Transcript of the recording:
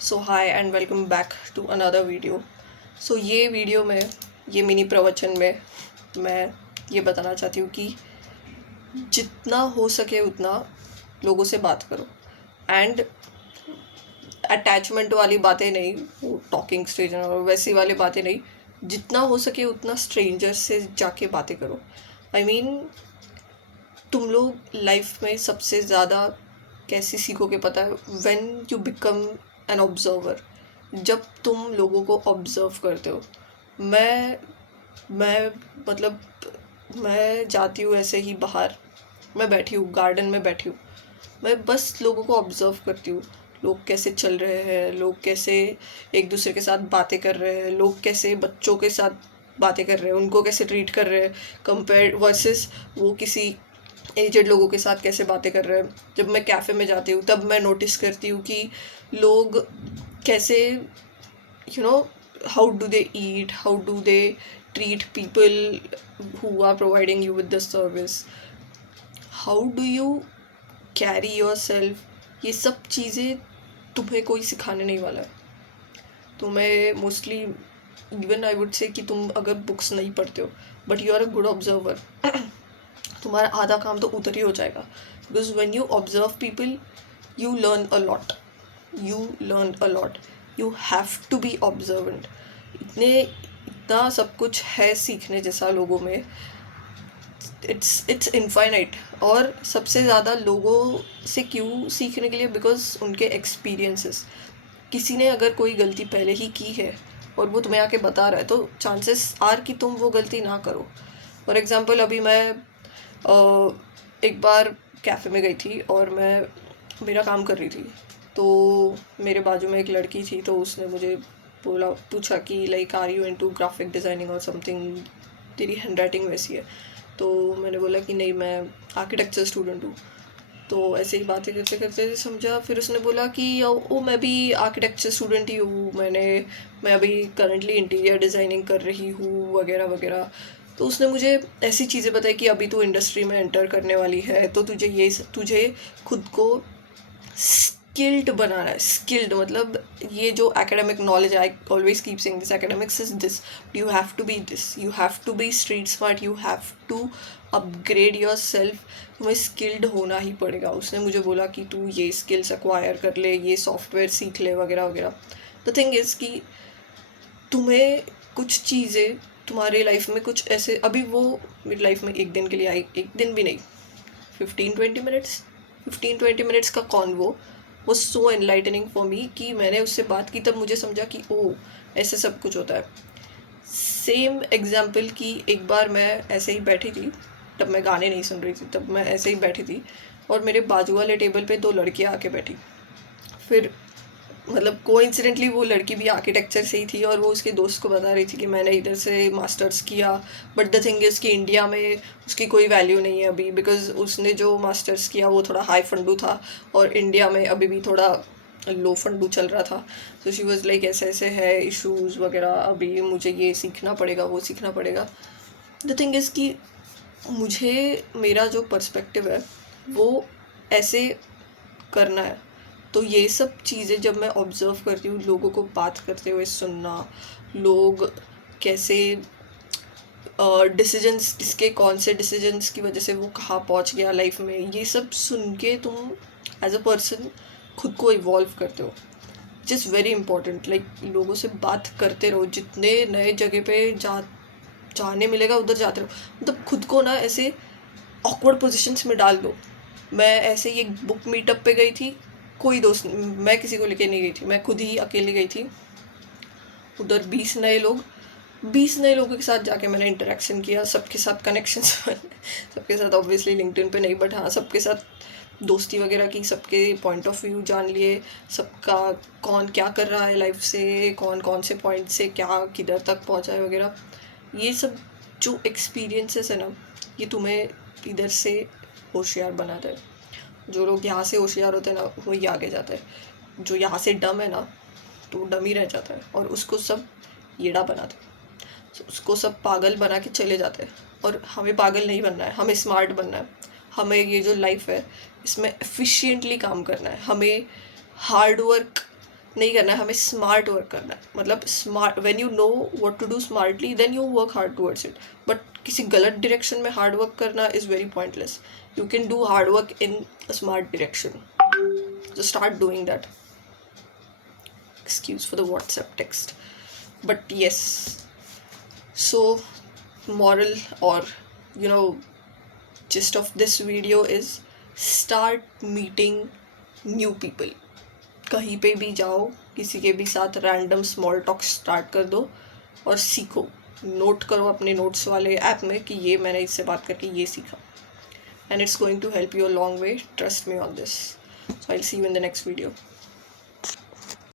So hi and welcome back to another video. सो ये video में ये मिनी प्रवचन में मैं ये बताना चाहती हूँ कि जितना हो सके उतना लोगों से बात करो एंड अटैचमेंट वाली बातें नहीं, वो टॉकिंग स्टेज और वैसी वाली बातें नहीं, जितना हो सके उतना स्ट्रेंजर्स से जाके बातें करो। आई मीन तुम लोग लाइफ में सबसे ज़्यादा कैसे सीखोगे पता है? When you become an observer. जब तुम लोगों को ऑब्जर्व करते हो। मैं मैं मतलब मैं जाती हूँ ऐसे ही बाहर, मैं बैठी हूँ गार्डन में बैठी हूँ, मैं बस लोगों को ऑब्जर्व करती हूँ। लोग कैसे चल रहे हैं, लोग कैसे एक दूसरे के साथ बातें कर रहे हैं, लोग कैसे बच्चों के साथ बातें कर रहे हैं, उनको कैसे ट्रीट कर रहे हैं कंपेयर वर्सेस वो किसी एजेड लोगों के साथ कैसे बातें कर रहे हैं। जब मैं कैफ़े में जाती हूँ तब मैं नोटिस करती हूँ कि लोग कैसे how do they eat, how do they treat people who are providing you with the service, how do you carry yourself. ये सब चीज़ें तुम्हें कोई सिखाने नहीं वाला है। तुम्हें mostly even I would say कि तुम अगर बुक्स नहीं पढ़ते हो but you are a good observer, तुम्हारा आधा काम तो उधर ही हो जाएगा। Because when you observe people you learn a lot, you have to be observant. इतना सब कुछ है सीखने जैसा लोगों में, इट्स इनफाइनाइट। और सबसे ज़्यादा लोगों से क्यों सीखने के लिए? बिकॉज उनके एक्सपीरियंसेस। किसी ने अगर कोई गलती पहले ही की है और वो तुम्हें आके बता रहा है तो चांसेस आर कि तुम वो गलती ना करो। फॉर एग्ज़ाम्पल अभी मैं एक बार कैफ़े में गई थी और मैं मेरा काम कर रही थी, तो मेरे बाजू में एक लड़की थी, तो उसने मुझे पूछा कि like are you into graphic designing और समथिंग, तेरी हैंड राइटिंग वैसी है। तो मैंने बोला कि नहीं, मैं आर्किटेक्चर स्टूडेंट हूँ। तो ऐसे ही बातें करते करते समझा, फिर उसने बोला कि ओ मैं भी आर्किटेक्चर स्टूडेंट ही हूँ, मैं अभी करंटली इंटीरियर डिज़ाइनिंग कर रही हूँ वगैरह वगैरह। तो उसने मुझे ऐसी चीज़ें बताई कि अभी तू इंडस्ट्री में एंटर करने वाली है तो तुझे खुद को स्किल्ड बनाना है। स्किल्ड मतलब ये जो academic knowledge, I always keep saying this, academics is this, you have to be this, you have to be street smart, you have to upgrade yourself. तुम्हें स्किल्ड होना ही पड़ेगा। उसने मुझे बोला कि तू ये स्किल्स एक्वायर कर ले, ये सॉफ्टवेयर सीख ले वगैरह वगैरह। द थिंग इज़ कि तुम्हें कुछ चीज़ें तुम्हारे लाइफ में कुछ ऐसे, अभी वो मेरी लाइफ में एक दिन के लिए आई, एक दिन भी नहीं, 15-20 मिनट्स, 15-20 मिनट्स का कॉन्वो वो सो एनलाइटनिंग फॉर मी कि मैंने उससे बात की तब मुझे समझा कि ओ ऐसे सब कुछ होता है। सेम एग्जाम्पल कि एक बार मैं ऐसे ही बैठी थी, तब मैं गाने नहीं सुन रही थी, तब मैं ऐसे ही बैठी थी और मेरे बाजू वाले टेबल पे दो लड़कियाँ आके बैठी। फिर मतलब कोइंसिडेंटली वो लड़की भी आर्किटेक्चर से ही थी और वो उसके दोस्त को बता रही थी कि मैंने इधर से मास्टर्स किया, बट द थिंग इज़ कि इंडिया में उसकी कोई वैल्यू नहीं है अभी, बिकॉज उसने जो मास्टर्स किया वो थोड़ा हाई फंडू था और इंडिया में अभी भी थोड़ा लो फंडू चल रहा था। तो शी वॉज लाइक ऐसे ऐसे है इशूज़ वगैरह, अभी मुझे ये सीखना पड़ेगा वो सीखना पड़ेगा। द थिंग इज़ कि मुझे मेरा जो पर्सपेक्टिव है वो ऐसे करना है। तो ये सब चीज़ें जब मैं ऑब्ज़र्व करती हूँ, लोगों को बात करते हुए सुनना, लोग कैसे डिसीजंस, किसके कौन से डिसीजंस की वजह से वो कहाँ पहुँच गया लाइफ में, ये सब सुन के तुम एज अ पर्सन खुद को इवॉल्व करते हो। It very important. लाइक लोगों से बात करते रहो, जितने नए जगह पे जाने मिलेगा उधर जाते रहो। मतलब खुद को ना ऐसे ऑकवर्ड पोजिशंस में डाल दो। मैं ऐसे ही एक बुक मीटअप पे गई थी, कोई दोस्त, मैं किसी को लेके नहीं गई थी, मैं खुद ही अकेले गई थी। उधर 20 नए लोगों के साथ जाके मैंने इंटरेक्शन किया, सबके साथ कनेक्शंस सबके साथ ऑब्वियसली लिंक्डइन पे नहीं, बट हाँ सबके साथ दोस्ती वगैरह की, सबके पॉइंट ऑफ व्यू जान लिए, सबका कौन क्या कर रहा है लाइफ से, कौन कौन से पॉइंट से क्या किधर तक पहुंचा है वगैरह। ये सब जो एक्सपीरियंसेस है ना, ये तुम्हें इधर से होशियार बनाता है। जो लोग यहाँ से होशियार होते हैं ना वही आगे जाता है। जो यहाँ से डम है ना तो वो डम ही रह जाता है और उसको सब येड़ा बनाते हैं। उसको सब पागल बना के चले जाते हैं। और हमें पागल नहीं बनना है, हमें स्मार्ट बनना है। हमें ये जो लाइफ है इसमें एफिशिएंटली काम करना है। हमें हार्ड वर्क नहीं करना है, हमें स्मार्ट वर्क करना है. मतलब smart, when you know what to do smartly then you work hard towards it. But किसी गलत डायरेक्शन में हार्ड वर्क करना is very pointless. You can do hard work in a smart direction. So start doing that. Excuse for the WhatsApp text. But yes, so moral or gist of this video is start meeting new people. कहीं पे भी जाओ, किसी के भी साथ random small talk start कर दो और सीखो. नोट करो अपने नोट्स वाले ऐप में कि ये मैंने इससे बात करके ये सीखा. And it's going to help you a long way. Trust me on this. So I'll see you in the next video.